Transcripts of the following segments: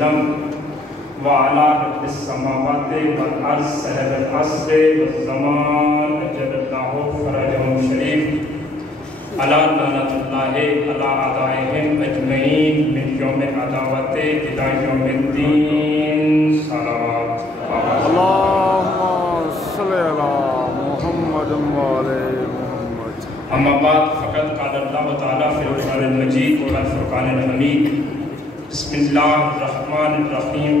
وسلم وعلى رب السماوات والأرض صاحب العصر والزمان أجل الله فرجهم الشريف على لعنة الله على أعدائهم أجمعين من يوم عداوة إلى يوم الدين صلوات اللهم صل على محمد وعلى محمد. أما بعد فقد قال الله تعالى في القرآن المجيد والفرقان الحميد بسم الله الرحمن الرحيم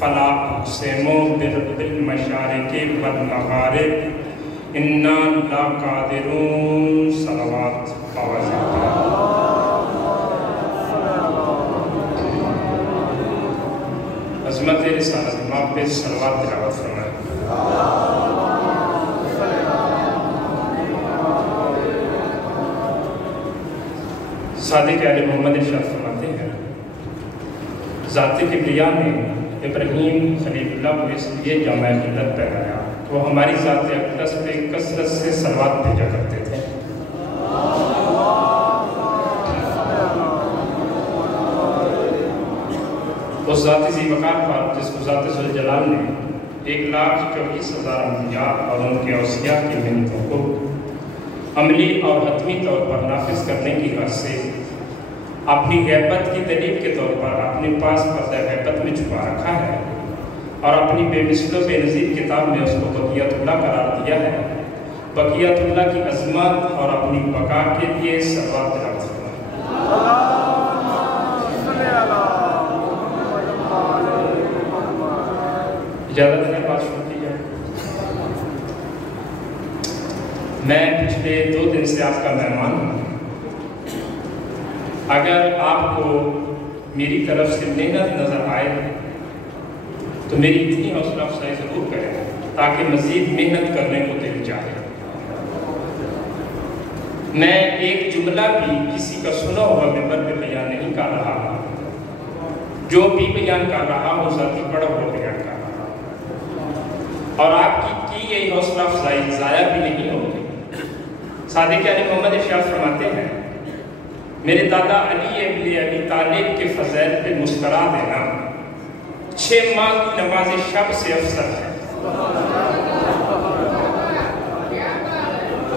فلا أقسم برب المشارق والمغارب إنا لقادرون صلوات عظمت رسالت ماں پہ صلوات تلاوت فرمائے. صادق آل محمد ارشاد فرماتے ہیں ذات کبریا نے ابراہیم خلیل اللہ کو اس لیے جامع ملت پہنایا کہ وہ ہماری ذات اقدس پہ کثرت سے صلوات بھیجا کرتے تھے. اس ذات ذی وقار پر جس کو ذات ذوالجلال نے 1,24,000 انبیاء اور ان کے اوصیاء کی منتوں کو عملی اور حتمی طور پر نافذ کرنے کی غرض سے اپنی غیبت کی دلیل کے طور پر اپنے پاس پردہ غیبت میں چھپا رکھا ہے اور اپنی بے مثل و بے نظیر کتاب میں اس کو بقیت اللہ قرار دیا ہے. بقیت اللہ کی عظمت اور اپنی بقا کے لیے صلوات تلاوت فرمائیں. اجازت ہے بات شروع کی جائے. میں پچھلے 2 دن سے آپ کا مہمان ہوں. اگر آپ کو میری طرف سے محنت نظر آئے تو میری اتنی حوصلہ افزائی ضرور کریں تاکہ مزید محنت کرنے کو دل چاہے. میں ایک جملہ بھی کسی کا سنا ہوا ممبر پہ بیان نہیں کر رہا. جو بھی بیان کر رہا ہو ذاتی پڑھا ہوا بیان کر رہا اور آپ کی یہ حوصلہ افزائی ضائع بھی نہیں ہوگی. صادق علی محمد ارشاد فرماتے ہیں میرے دادا علی ابن ابی طالب کے فضائل پہ مسکرا دینا 6 ماہ کی نماز شب سے افضل ہے.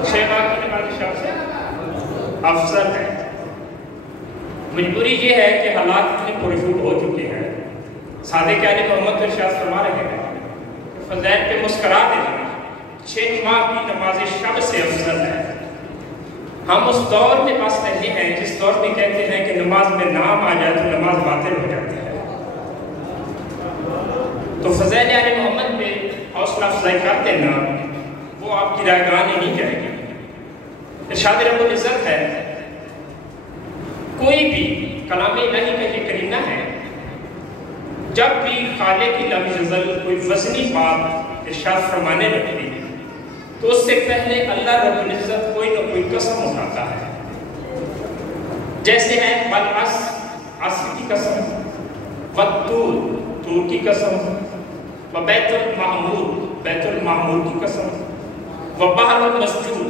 6 ماہ کی نماز شب سے افضل ہے. مجبوری یہ ہے کہ حالات اتنے پرشور ہو چکے ہیں. صادق علی محمد ارشاد فرما رہے ہیں فضائل پہ مسکرا دینا 6 ماہ کی نماز شب سے افضل ہے. ہم اس دور میں پاس نہیں ہیں جس دور میں کہتے ہیں کہ نماز میں نام آ جائے تو نماز باطل ہو جاتی ہے. تو فضائل آل محمد پہ حوصلہ افزائی کر دینا وہ آپ کی رائگاں نہیں جائے گی. ارشاد رب العزت ہے کوئی بھی کلام الہی کا یہ کرینہ ہے جب بھی خالق لم یزل کوئی وزنی بات ارشاد فرمانے لگتی تو اس سے پہلے اللہ رب العزت کوئی نہ کوئی قسم اٹھاتا ہے. جیسے ہے والعصر عصر کی قسم، والطور طور کی قسم، وبیت المعمور بیت المعمور کی قسم، وبحر المسجور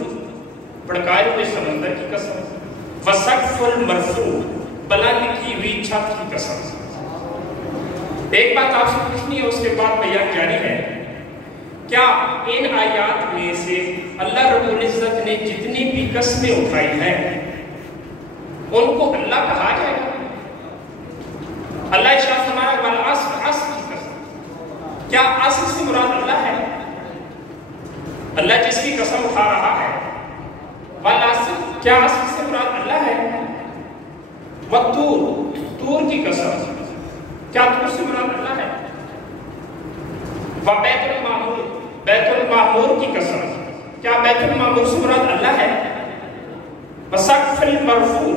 بڑکائے ہوئے سمندر کی قسم، وسقف المرفوع بلند کی ہوئی چھت کی قسم. ایک بات آپ سے پوچھنی ہے اس کے بعد بیان جاری ہے. کیا ان آیات میں سے اللہ رب العزت نے جتنی بھی قسمیں اٹھائی ہیں ان کو اللہ کہا جائے گا؟ اللہ ارشاد فرمایا والعصر عصر کی قسم. کیا عصر سے مراد اللہ ہے؟ اللہ جس کی قسم اٹھا رہا ہے والعصر کیا عصر سے مراد اللہ ہے؟ والطور طور کی قسم کیا طور سے مراد اللہ ہے؟ وبیت المعمور بیت المعمور کی قسم کیا بیت المعمور سے مراد اللہ ہے؟ وسقف المرفوع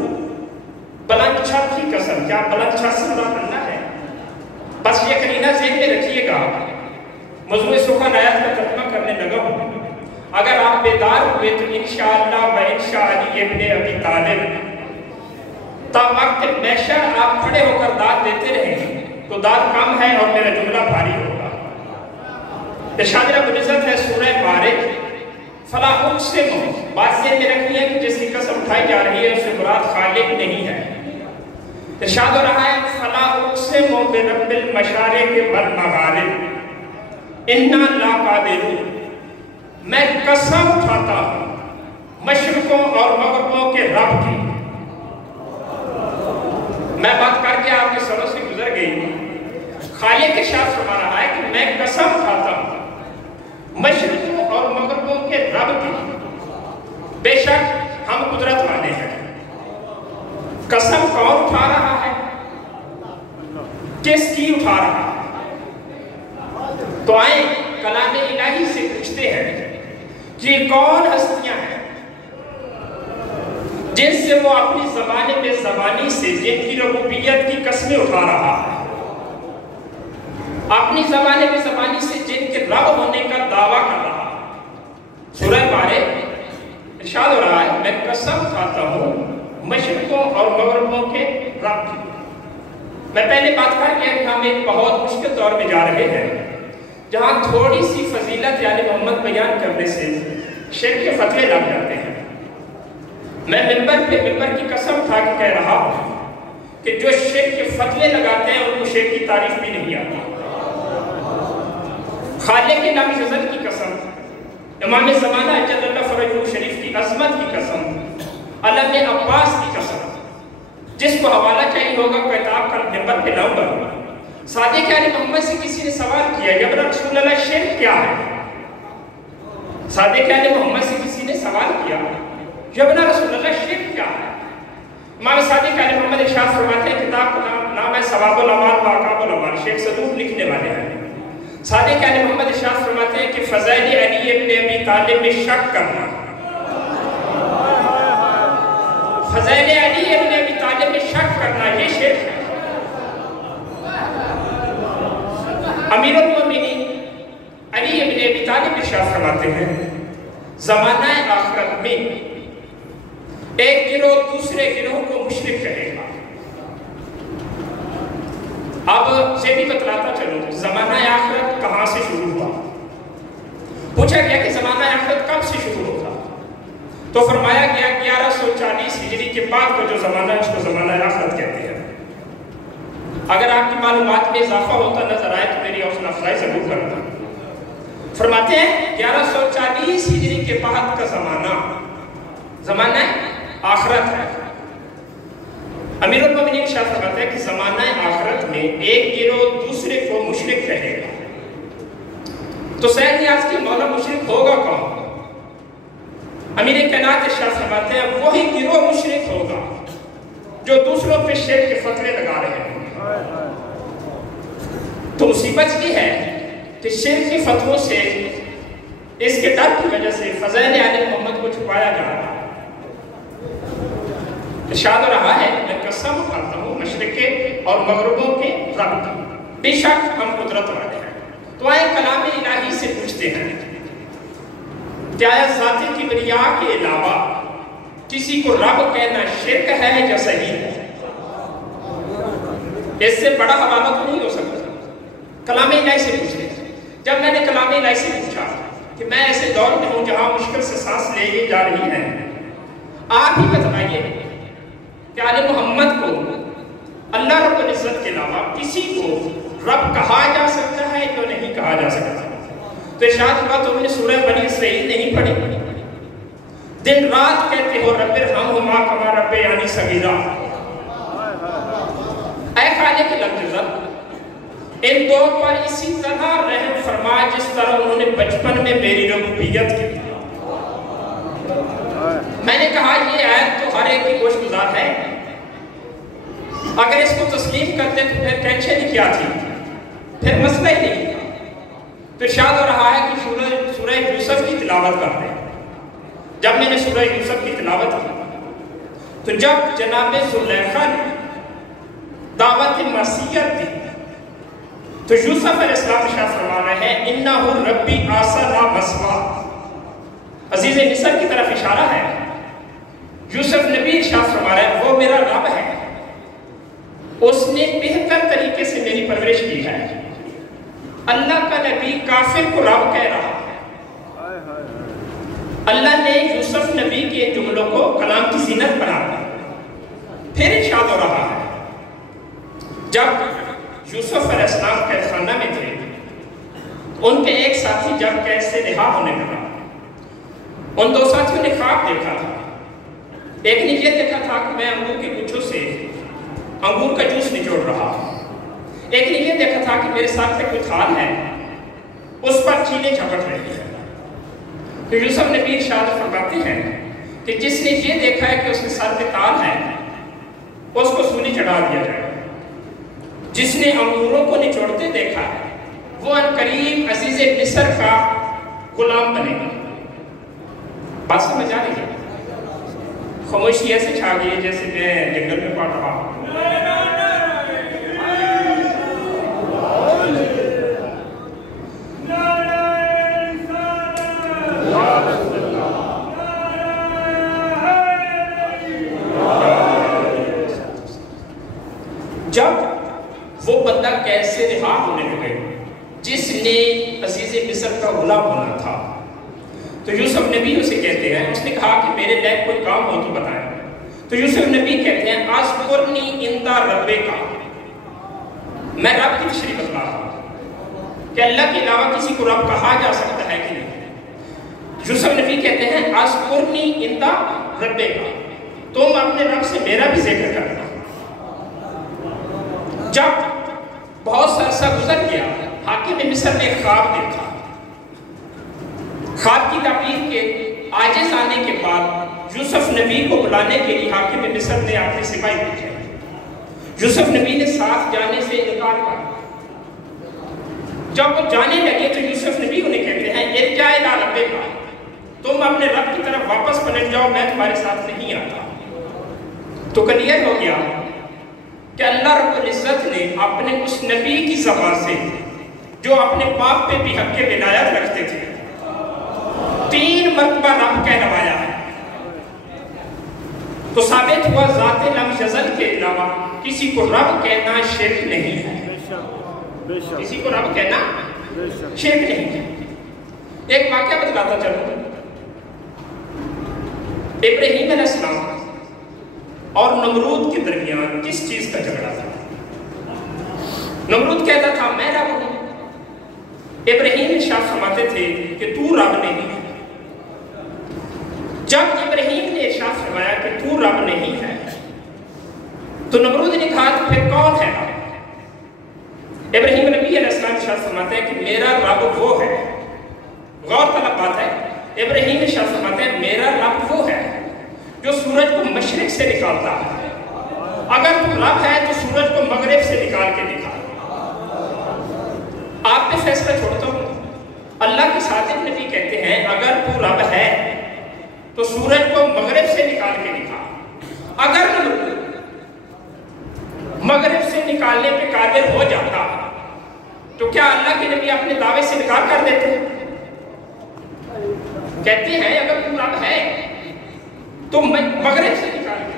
بلند چھت کی قسم کیا بلند چھت سے مراد اللہ ہے؟ بس یہ کرینہ ذہن میں رکھیے گا. موضوع سخن آیات کا ترجمہ کرنے لگا ہوں. اگر آپ بیدار ہوئے تو انشاءاللہ و انشاء علی ابن ابی طالب تا وقت محشر آپ کھڑے ہو کر داد دیتے رہیں تو داد کم ہے اور میرا جملہ بھاری ہوگا. ارشاد رب العزت ہے سورہ مارج فلا اقسم بات سے میں رکھ لیا کہ جس کی قسم اٹھائی جا رہی ہے اس سے مراد خالق نہیں ہے. ارشاد ہو رہا ہے فلا اقسم المشارق والمغارب انا لقادرون، میں قسم اٹھاتا ہوں مشرقوں اور مغربوں کے رب کی. میں بات کر کے آپ کے سروں سے گزر گئی. خالق ارشاد فرما رہا ہے کہ میں قسم اٹھاتا ہوں مشرقوں اور مغربوں کے رب کی، بے شک ہم قدرت والے ہیں. قسم کون اٹھا رہا ہے؟ کس کی اٹھا رہا ہے؟ تو آئیں کلام الہی سے پوچھتے ہیں کہ کون ہستیاں ہیں جن سے وہ اپنی زبان بے زبانی سے جن کی ربوبیت کی قسمیں اٹھا رہا ہے، اپنی زبان بے زبانی سے جن کے رب ہونے کا دعویٰ کر رہا ہے. سورہ بارے ارشاد ہو رہا ہے میں قسم کھاتا ہوں مشرقوں اور مغربوں کے رب کی. میں پہلے بات کر کے ہم ایک بہت مشکل دور میں جا رہے ہیں جہاں تھوڑی سی فضیلت یعنی محمد بیان کرنے سے شرک کے فتوے لگ جاتے ہیں. میں ممبر کی قسم اٹھا کے کہہ رہا ہوں کہ جو شرک کے فتوے لگاتے ہیں ان کو شرک کی تعریف بھی نہیں آتی. خالق لم یزل کی قسم، امام زمانہ جل اللہ فرجہ شریف کی عظمت کی قسم، علم عباس کی قسم، جس کو حوالہ چاہیے ہوگا کتاب کا ممبر پہ لاؤں گا. صادق علی محمد سے کسی نے سوال کیا یا رسول اللہ شرک کیا ہے؟ صادق علی محمد سے کسی نے سوال کیا یا رسول اللہ شرک کیا ہے؟ امام صادق علی محمد ارشاد فرماتے ہیں کتاب کا نام ہے ثواب الاعمال و عقاب الاعمال، شیخ صدوق لکھنے والے ہیں. صادق علی محمد ارشاد فرماتے ہیں کہ فضائل علی ابن ابی طالب میں شک کرنا، فضائل علی ابن ابی طالب میں شک کرنا یہ شرک ہے. امیر المومنین علی ابن ابی طالب ارشاد فرماتے ہیں زمانہ آخرت میں ایک گروہ دوسرے گروہ کو مشرک کہے گا. اب سے بھی بتلاتا چلو زمانہ آخرت کہاں سے شروع ہوا. پوچھا گیا کہ زمانہ آخرت کب سے شروع ہوگا، تو فرمایا گیا 1140 ہجری کے بعد کا جو زمانہ ہے اس کو زمانہ آخرت کہتے ہیں. اگر آپ کی معلومات میں اضافہ ہوتا نظر آئے تو میری حوصلہ افزائی ضرور کرنا. فرماتے ہیں 1140 ہجری کے بعد کا زمانہ آخرت ہے. امیر المومنین شاہ فرماتے ہیں کہ زمانہ آخرت میں ایک گروہ دوسرے کو مشرک کہے گا. تو سید نیاز کی مولا مشرک ہوگا کون؟ امیر کائنات شاہ فرماتے ہیں وہی گروہ مشرک ہوگا جو دوسروں پہ شرک کے فتوے لگا رہے ہیں. تو مصیبت یہ ہے کہ شرک کے فتووں سے اس کے ڈر کی وجہ سے فضائل آل محمد کو چھپایا جا رہا ہے. ارشاد ہو رہا ہے میں قسم کھاتا ہوں مشرق کے اور مغربوں کے رب کی، بے شک ہم قدرت والے ہیں. تو آئے کلام الہی سے پوچھتے ہیں کیا ذات کبریا کے علاوہ کسی کو رب کہنا شرک ہے یا صحیح ہے؟ اس سے بڑا حوالہ تو نہیں ہو سکتا. کلام الہی سے پوچھتے ہیں. جب میں نے کلام الہی سے پوچھا کہ میں ایسے دور میں ہوں جہاں مشکل سے سانس لے جا رہی ہے، آپ ہی بتائیے کہ آل محمد کو اللہ رب العزت کے علاوہ کسی کو رب کہا جا سکتا ہے یا نہیں کہا جا سکتا؟ تو ارشاد ہوا تم نے سورہ بنی اسرائیل نہیں پڑھی؟ دن رات کہتے ہو رب ارحمہما کما ربیانی صغیرا. اے خالق لم یزل ان دو پر اسی طرح رحم فرما جس طرح انہوں نے بچپن میں میری ربوبیت کی. میں نے کہا یہ آیت تو ہر ایک کی گوش گزار ہے، اگر اس کو تسلیم کرتے تو پھر ٹینشن ہی کیا تھی، پھر مسئلہ ہی نہیں تھا. تو ارشاد ہو رہا ہے کہ سورہ یوسف کی تلاوت کرتے ہیں. جب میں نے سورہ یوسف کی تلاوت کی تو جب جناب زلیخا نے دعوت مسیحیت دی تو یوسف علیہ السلام ارشاد فرما رہے ہیں انہ ربی آسنا مسوا. عزیز مصر کی طرف اشارہ ہے. یوسف نبی ارشاد فرما رہے ہیں وہ میرا رب ہے، اس نے بہتر طریقے سے میری پرورش کی ہے. اللہ کا نبی کافر کو رب کہہ رہا ہے. اللہ نے یوسف نبی کے جملوں کو کلام کی زینت بنا دیا. پھر ارشاد ہو رہا ہے جب یوسف علیہ السلام قید خانہ میں تھے، ان کے ایک ساتھی جب قید سے رہا ہونے لگا، ان دو ساتھیوں نے خواب دیکھا تھا۔ ایک نے یہ دیکھا تھا کہ میں انگور کے گچھوں سے انگور کا جوس نچوڑ رہا ہوں، ایک نے یہ دیکھا تھا کہ میرے ساتھ میں کوئی تھال ہے، اس پر چیلیں جھپٹ رہی ہیں۔ تو یوسف نبی ارشاد فرماتے ہیں کہ جس نے یہ دیکھا ہے کہ اس کے سر میں تال ہے، اس کو سولی چڑھا دیا جائے۔ جس نے انگوروں کو نچوڑتے دیکھا ہے، وہ عنقریب عزیز مصر کا غلام بنے گا۔ بات سمجھ آ رہی ہے؟ خاموشی ایسے چھا گئی ہے جیسے میں جنگل میں پڑھ رہا ہوں۔ جب وہ بندہ قید سے رہا ہونے لگے جس نے عزیز مصر کا غلام ہونا تھا، تو یوسف نبی اسے کہتے ہیں، اس نے کہا کہ میرے لائق کوئی کام ہو تو بتائیں۔ تو یوسف نبی کہتے ہیں اذکرنی عند ربک، میں رب کی تشریح بتا رہا ہوں کہ اللہ کے علاوہ کسی کو رب کہا جا سکتا ہے کہ نہیں۔ یوسف نبی کہتے ہیں اذکرنی عند ربک، تم اپنے رب سے میرا بھی ذکر کرنا۔ جب بہت سا عرصہ گزر گیا، حاکم مصر نے ایک خواب دیکھا۔ خواب کی تعبیر کے عاجز آنے کے بعد یوسف نبی کو بلانے کے لیے حاکم مصر نے اپنے سپاہی بھیجے۔ یوسف نبی نے ساتھ جانے سے انکار کر۔ جب وہ جانے لگے تو یوسف نبی انہیں کہتے ہیں ارجع الی ربک، تم اپنے رب کی طرف واپس پلٹ جاؤ، میں تمہارے ساتھ نہیں آتا۔ تو کلیئر ہو گیا کہ اللہ رب العزت نے اپنے اس نبی کی زبان سے جو اپنے باپ پہ بھی حق کے ولایت رکھتے تھے 3 مرتبہ رب کہلوایا ہے۔ تو ثابت ہوا ذات لم یزل کے علاوہ کسی کو رب کہنا شرک نہیں ہے، کسی کو رب کہنا شرک نہیں ہے۔ ایک واقعہ بتلاتا چلوں، ابراہیم علیہ السلام اور نمرود کے درمیان کس چیز کا جھگڑا تھا؟ نمرود کہتا تھا میں رب ہوں، ابراہیم ارشاد فرماتے تھے کہ تو رب نہیں ہے۔ جب ابراہیم نے ارشاد فرمایا کہ تو رب نہیں ہے تو نمرود نے کہا تو پھر کون ہے رب؟ ابراہیم نبی علیہ السلام ارشاد فرماتے ہیں کہ میرا رب وہ ہے، غور طلب بات ہے، ابراہیم ارشاد فرماتے ہیں میرا رب وہ ہے جو سورج کو مشرق سے نکالتا ہے، اگر تو رب ہے تو سورج کو مغرب سے نکال کے دکھا۔ آپ پہ فیصلہ چھوڑتا ہوں، اللہ کے صادق نبی کہتے ہیں اگر تو رب ہے تو سورج کو مغرب سے نکال کے دکھا۔ اگر مغرب سے نکالنے پہ قادر ہو جاتا تو کیا اللہ کے نبی اپنے دعوے سے انکار کر دیتے؟ کہتے ہیں اگر تو رب ہے تو مغرب سے نکال دے۔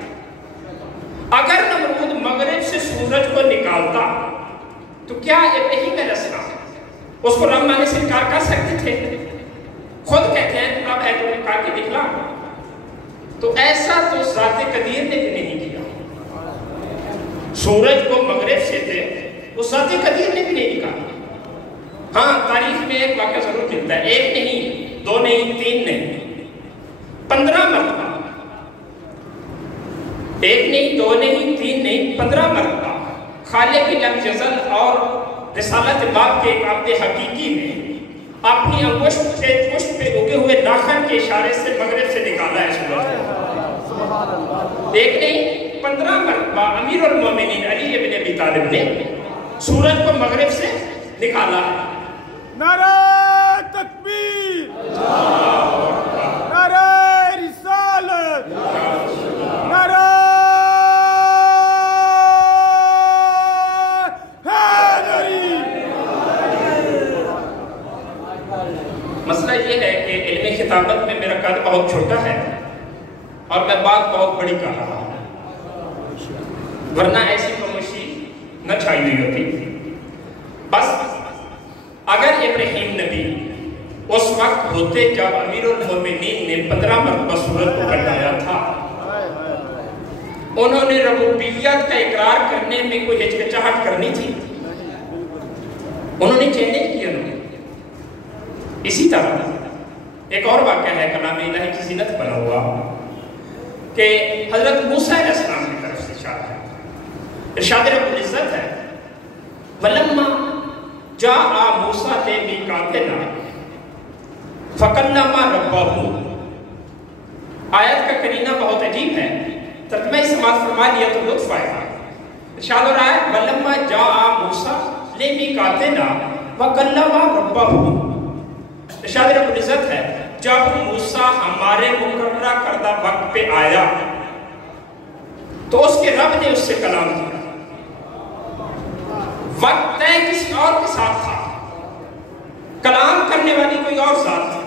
اگر نمرود مغرب سے سورج کو نکالتا تو کیا ابراہیم علیہ السلام اس کو رب ماننے سے انکار کر سکتے تھے؟ خود کہتے ہیں تو رب ہے تو نکال کے دکھلا۔ تو ایسا تو ذات قدیر نے بھی نہیں کیا، سورج کو مغرب سے تھے وہ ذات قدیر نے بھی نہیں نکالا۔ ہاں تاریخ میں ایک واقعہ ضرور ملتا ہے، 1 نہیں 2 نہیں 3 نہیں 15 مرتبہ، 1 نہیں 2 نہیں 3 نہیں 15 مرتبہ خالق لم یزل اور رسالت باپ کے ایک عبد حقیقی نے اپنی انگشت سے پشت پہ اگے ہوئے ناخن کے اشارے سے مغرب سے نکالا ہے سورج کو۔ 1 نہیں 15 مرتبہ امیر المومنین علی ابن ابی طالب نے سورج کو مغرب سے نکالا ہے۔ نعرہ تکبیر، نعرہ رسالت، نعرہ حیدری۔ مسئلہ یہ ہے کہ علم خطابت میں میرا قد بہت چھوٹا ہے اور میں بات بہت بڑی کر رہا ہوں، ورنہ ایسی خاموشی نہ چھائی ہوئی ہوتی۔ بس اگر ابراہیم نبی اس وقت ہوتے جب امیر المومنین نے 15 مرتبہ سورج کو کٹایا تھا، انہوں نے ربوبیت کا اقرار کرنے میں کوئی ہچکچاہٹ کرنی تھی؟ انہوں نے چیلنج کیا انہوں نے. اسی طرح ایک اور واقعہ ہے کلام الہی کی زینت بنا ہوا کہ حضرت موسیٰ علیہ السلام کی طرف سے ارشاد رب العزت ہے وَلَمَّا جَاءَ مُوسَىٰ لِمِيقَاتِنَا فَكَلَّمَ رَبَّهُ. آیت کا قرینہ بہت عجیب ہے، ترجمہ سماعت فرما لیا تو لطف آئے گا. ارشاد ہو رہا ہے وَلَمَّا جَاءَ مُوسَىٰ لِمِيقَاتِنَا فَكَلَّمَ رَبَّهُ. ارشاد رب العزت ہے جب موسیٰ ہمارے مقررہ کردہ وقت پہ آیا تو اس کے رب نے اس سے کلام کیا. وقت طے کسی اور کے ساتھ تھا، کلام کرنے والی کوئی اور ذات تھی.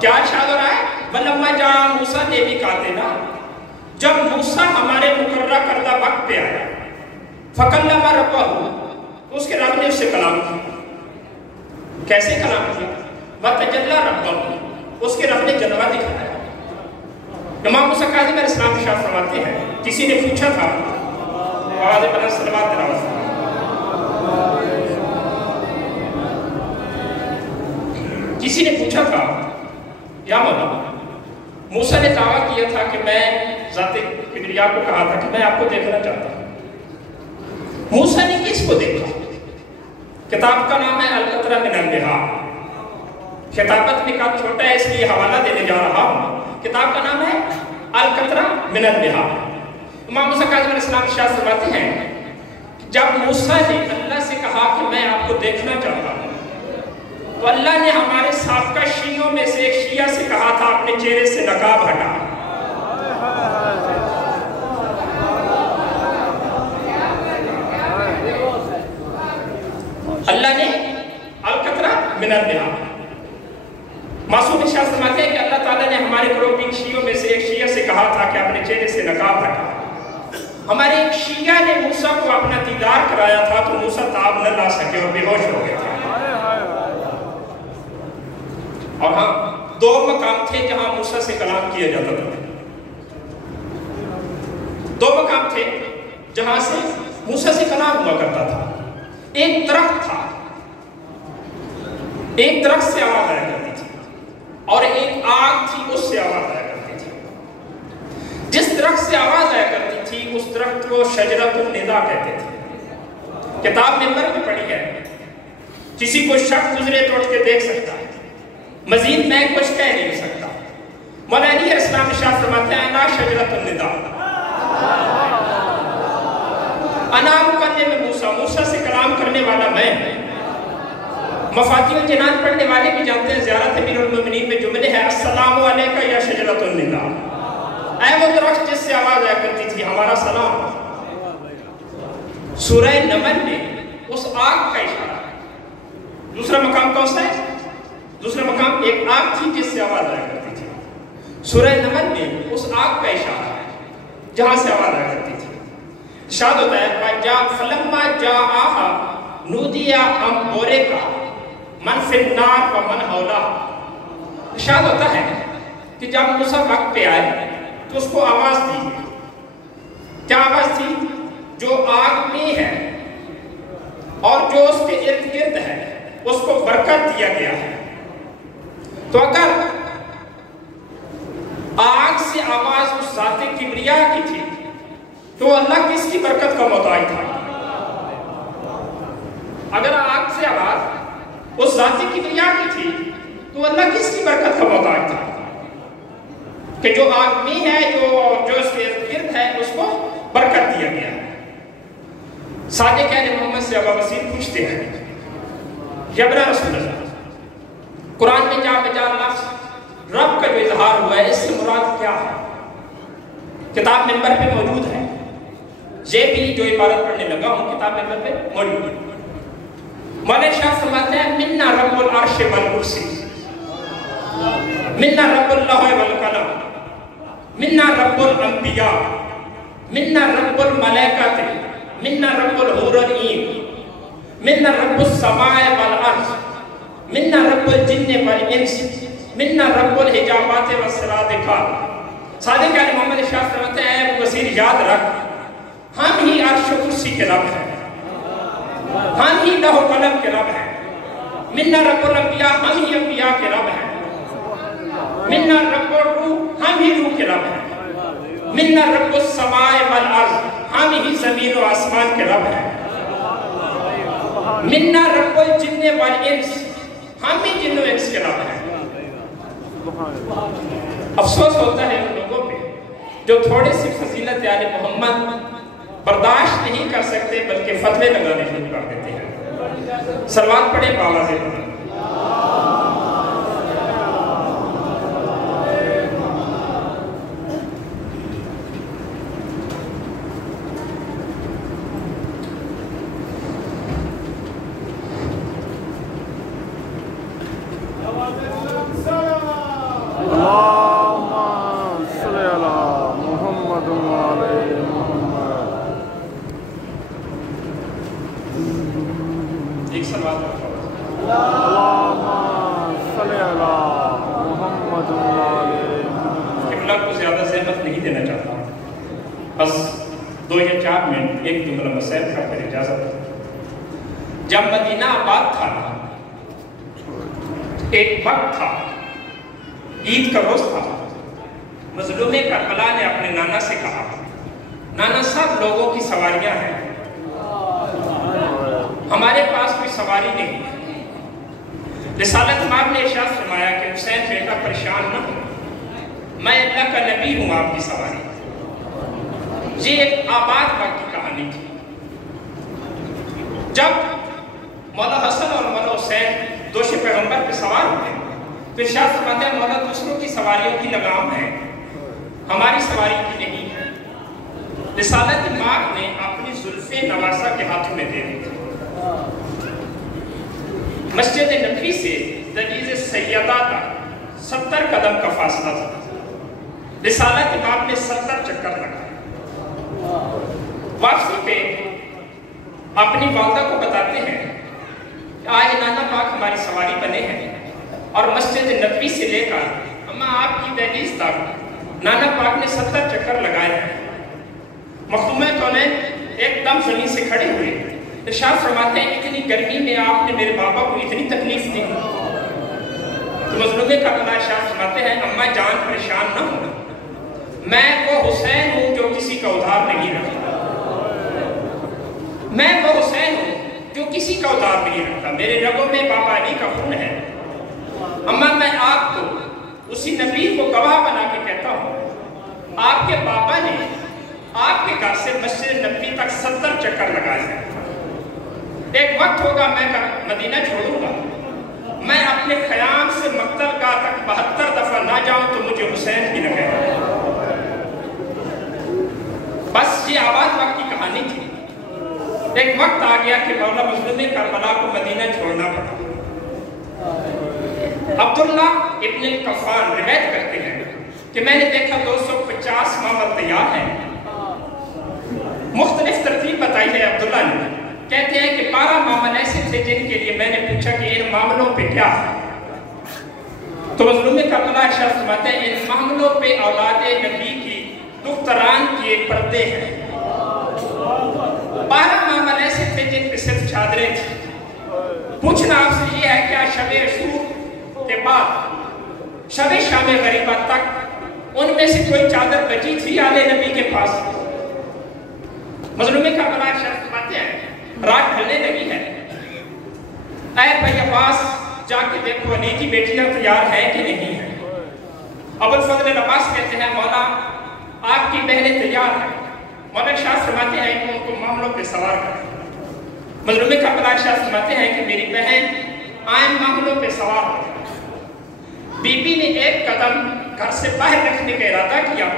کیا ارشاد ہو رہا ہے وَلَمَّا جَاءَ مُوسَىٰ لِمِيقَاتِنَا، جب موسیٰ ہمارے مقررہ کردہ وقت پہ آیا فَكَلَّمَ رَبَّهُ، اس کے رب نے اس سے کلام کیا. کیسے کلام کیا؟ وَتَجَلَّى رَبَّهُ، اس کے رب نے جلوہ دکھایا. امام موسیٰ کاظم علیہ السلام ارشاد فرماتے ہیں کسی نے پوچھا تھا آواز بلند صلوات تلاوت کسی نے پوچھا تھا یا مولا موسیٰ نے دعویٰ کیا تھا کہ میں ذات کبریا کو کہا تھا کہ میں آپ کو دیکھنا چاہتا ہوں. موسیٰ نے کس کو دیکھا؟ کتاب کا نام ہے القطرہ من البحار. خطابت میں کہا چھوٹا ہے اس لیے حوالہ دینے جا رہا ہوں. کتاب کا نام ہے القطرہ من البحار. امام موسیٰ کاظم علیہ السلام ارشاد فرماتے ہیں جب موسیٰ نے اللہ سے کہا کہ میں آپ کو دیکھنا چاہتا ہوں تو اللہ نے ہمارے سابقہ شیعوں میں سے ایک شیعہ سے کہا تھا اپنے چہرے سے نقاب ہٹا. اللہ نے القطرہ من البحار. معصوم ارشاد فرماتے ہیں کہ اللہ تعالیٰ نے ہمارے گروہ شیعوں میں سے ایک شیعہ سے کہا تھا کہ اپنے چہرے سے نقاب ہٹا. ہمارے ایک شیعہ نے موسیٰ کو اپنا دیدار کرایا تھا تو موسیٰ تاب نہ لا سکے اور بے ہوش ہو گئے تھے. اور ہاں دو مقام تھے جہاں موسیٰ سے کلام کیا جاتا تھا. دو مقام تھے جہاں سے موسیٰ سے کلام ہوا کرتا تھا. ایک درخت تھا، ایک درخت سے آواز آیا کرتی تھی، اور ایک آگ تھی اس سے آواز آیا کرتی تھی. جس درخت سے آواز آیا کرتی تھی اس درخت کو شجرۃ النداء کہتے تھے. کتاب ممبر میں پڑھی ہے کسی کو شک گزرے تو اٹھ کے دیکھ سکتا ہے، مزید میں کچھ کہہ نہیں سکتا. مولا علی علیہ السلام ارشاد فرماتے ہیں انا شجرۃ النداء، انا مکلم موسیٰ، موسیٰ سے کلام کرنے والا میں. مفاتیح الجنان پڑھنے والے بھی جانتے ہیں زیارت امیر المومنین میں جملے ہے السلام علیکہ یا شجرۃ النداء، اے وہ درخت جس سے آواز آیا کرتی تھی ہمارا سلام. سورہ نمل میں اس آگ کا اشارہ ہے. دوسرا مقام کون سا ہے؟ دوسرا مقام ایک آگ تھی جس سے آواز آیا کرتی تھی. سورہ نمل میں اس آگ کا اشارہ ہے جہاں سے آواز آیا کرتی تھی. ارشاد ہوتا ہے فَلَمَّا جَاءَهَا نُودِيَ أَن بُورِكَ مَن فِي النَّارِ وَمَنْ حَوْلَهَا. ارشاد ہوتا ہے کہ جب موسیٰ وقت پہ آئے تو اس کو آواز دی. کیا آواز تھی؟ جو آگ میں ہے اور جو اس کے ارد گرد ہے اس کو برکت دیا گیا ہے. تو اگر آگ سے آواز اس ذات کبریا کی تھی تو اللہ کس کی برکت کا محتاج تھا؟ اگر آگ سے آواز اس ذات کبریا کی تھی تو اللہ کس کی برکت کا محتاج تھا کہ جو آگ میں ہے جو اس کے ارد گرد ہے اس کو برکت دیا گیا ہے. صادق اہل محمد سے ابا وسیل پوچھتے ہیں یبرا رسول اللہ، قرآن میں جہاں بجا لفظ رب کا جو اظہار ہوا ہے اس سے مراد کیا ہے؟ کتاب ممبر پہ موجود ہے. یہ بھی جو عبارت پڑھنے لگا ہوں کتاب ممبر پہ موجود ہے. مولانا شاہ فرماتے ہیں منا رب العرش والکرسی، منا رب اللوح والقلم، منا رب الانبیاء، منا رب الملائکۃ، منا رب الحور العین، منا رب السماء والارض، منا رب الجن والانس، منا رب الحجابات والسرادقات. صادق علی محمد شاہ فرماتے ہیں ابو بصیر یاد رکھ ہم ہی عرش و کرسی کے رب ہیں، ہم ہی لوح و قلم کے رب ہیں، منا رب الانبیاء ہم ہی انبیاء کے رب ہیں، منا رب الروح ہم ہی روح کے رب ہیں، منا رب السماء والارض ہم ہی زمین و آسمان کے رب ہیں، منا رب الجن والانس ہم ہی جن و انس کے رب ہیں۔ افسوس ہوتا ہے ان لوگوں پہ جو تھوڑے سی فضیلت آل محمد برداشت نہیں کر سکتے بلکہ فتوے لگانے شروع کر دیتے ہیں۔ صلوات پڑھیں بآواز بلند۔ کو زیادہ زحمت نہیں دینا چاہتا، بس 2 یا 4 منٹ ایک جملہ مسائل کا پھر اجازت۔ جب مدینہ آباد تھا، ایک وقت تھا، عید کا روز تھا، مظلوم کربلا نے اپنے نانا سے کہا، نانا صاحب لوگوں کی سواریاں ہیں، ہمارے پاس کوئی سواری نہیں ہے۔ رسالت مآب نے ارشاد فرمایا کہ حسین بیٹا پریشان نہ ہو، میں اللہ کا نبی ہوں آپ کی سواری۔ یہ ایک آباد وقت کی کہانی تھی۔ جب مولا حسن اور مولا حسین دوش پیغمبر پہ سوار ہوئے تو ارشاد فرماتے ہیں مولا دوسروں کی سواریوں کی لگام ہے، ہماری سواری کی نہیں ہے۔ رسالت مآب نے اپنی زلف نواسہ کے ہاتھوں میں دے دی تھی۔ مسجد نبوی سے دہلیز سیدہ تک 70 قدم کا فاصلہ تھا۔ رسالت امام نے 70 چکر لگا۔ واپسی پہ اپنی والدہ کو بتاتے ہیں کہ آج نانا پاک ہماری سواری بنے ہیں اور مسجد نبوی سے لے کر اما آپ کی دہلیز تک نانا پاک نے 70 چکر لگائے ہیں۔ مخدومہ کونین ایک دم زمین سے کھڑے ہوئے، ارشاد فرماتے ہیں اتنی گرمی میں آپ نے میرے بابا کو اتنی تکلیف دی۔ تو مظلوم کربلا ارشاد فرماتے ہیں اما جان پریشان نہ ہو، میں وہ حسین ہوں جو کسی کا ادھار نہیں رکھتا، میں وہ حسین ہوں جو کسی کا ادھار نہیں رکھتا، میرے رگوں میں بابا علی کا خون ہے۔ اما میں آپ کو اسی نبی کو گواہ بنا کے کہتا ہوں، آپ کے بابا نے آپ کے گھر سے مسجد نبوی تک 70 چکر لگائے ہیں۔ ایک وقت ہوگا میں مدینہ چھوڑوں گا، میں اپنے خیام سے مقتل گاہ تک 72 دفعہ نہ جاؤں تو مجھے حسین بھی نہ کہے۔ بس یہ آباد وقت کی کہانی تھی۔ ایک وقت آ گیا کہ مولا مظلوم کربلا کو مدینہ چھوڑنا پڑا۔ عبداللہ ابن القفان روایت کرتے ہیں کہ میں نے دیکھا 250 معامل تیار ہیں۔ مختلف ترتیب بتائی ہے عبداللہ نے، کہتے ہیں کہ 12 معامل ایسے تھے جن کے لیے میں نے پوچھا کہ ان معاملوں پہ کیا ہے، تو مظلوم کربلا ارشاد فرماتے ہیں ان معاملوں پہ اولاد نبی کی دختران کے پردے ہیں۔ 12 معامل ایسے تھے جن پہ صرف چادریں تھیں۔ پوچھنا آپ سے یہ ہے کیا شب عاشور کے بعد شب شام غریبہ تک ان میں سے کوئی چادر بچی تھی آل نبی کے پاس؟ مظلوم کربلا ارشاد فرماتے ہیں رات ڈھلنے لگی ہے، اے بھائی عباس جا کے دیکھو علی کی بیٹیاں تیار ہیں کہ نہیں ہیں۔ ابو الفضل عباس کہتے ہیں مولا آپ کی بہنیں تیار ہیں۔ مولا ارشاد فرماتے ہیں کہ ان کو معاملوں پہ سوار کریں۔ مظلوم کربلا ارشاد فرماتے ہیں کہ میری بہن آئیں معاملوں پہ سوار ہو۔ بی بی نے ایک قدم گھر سے باہر رکھنے کا ارادہ کیا۔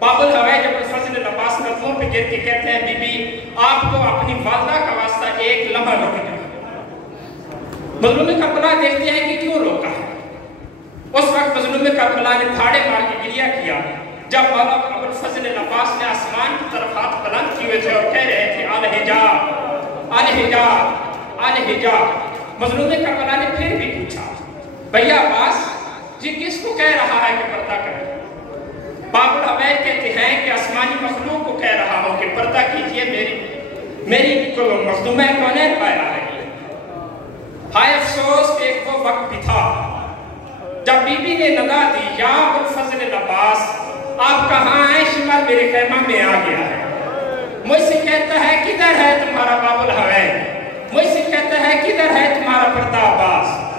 باب الحوائج ابو الفضل عباس قدموں پہ گر کے کہتے ہیں بی بی آپ کو اپنی والدہ کا واسطہ ایک لمحہ روکنا۔ مظلوم کربلا دیکھتے ہیں کہ کیوں روکا ہے۔ اس وقت مظلوم کربلا نے دھاڑے مار کے گریہ کیا جب مولا ابو الفضل عباس نے آسمان کی طرف ہاتھ بلند کیے ہوئے تھے اور کہہ رہے تھے الحجاب الحجاب الحجاب۔ مظلوم کربلا نے پھر بھی پوچھا بھیا عباس یہ کس کو کہہ رہا ہے کہ پردہ کرے؟ باب الحوائج کہتے ہیں کہ آسمانی مخلوق کو کہہ رہا ہوں کہ پردہ کیجیے۔ یہ میری مخدومہ کونین پایا ہے. ہائے افسوس کہ ایک وہ وقت بھی تھا جب بی بی نے ندا دی یا ابوالفضل العباس آپ کہاں ہیں؟ شمال میرے خیمہ میں آ گیا ہے. مجھ سے کہتا ہے کدھر ہے تمہارا باب الحوین؟ مجھ سے کہتا ہے کدھر ہے تمہارا پردہ عباس؟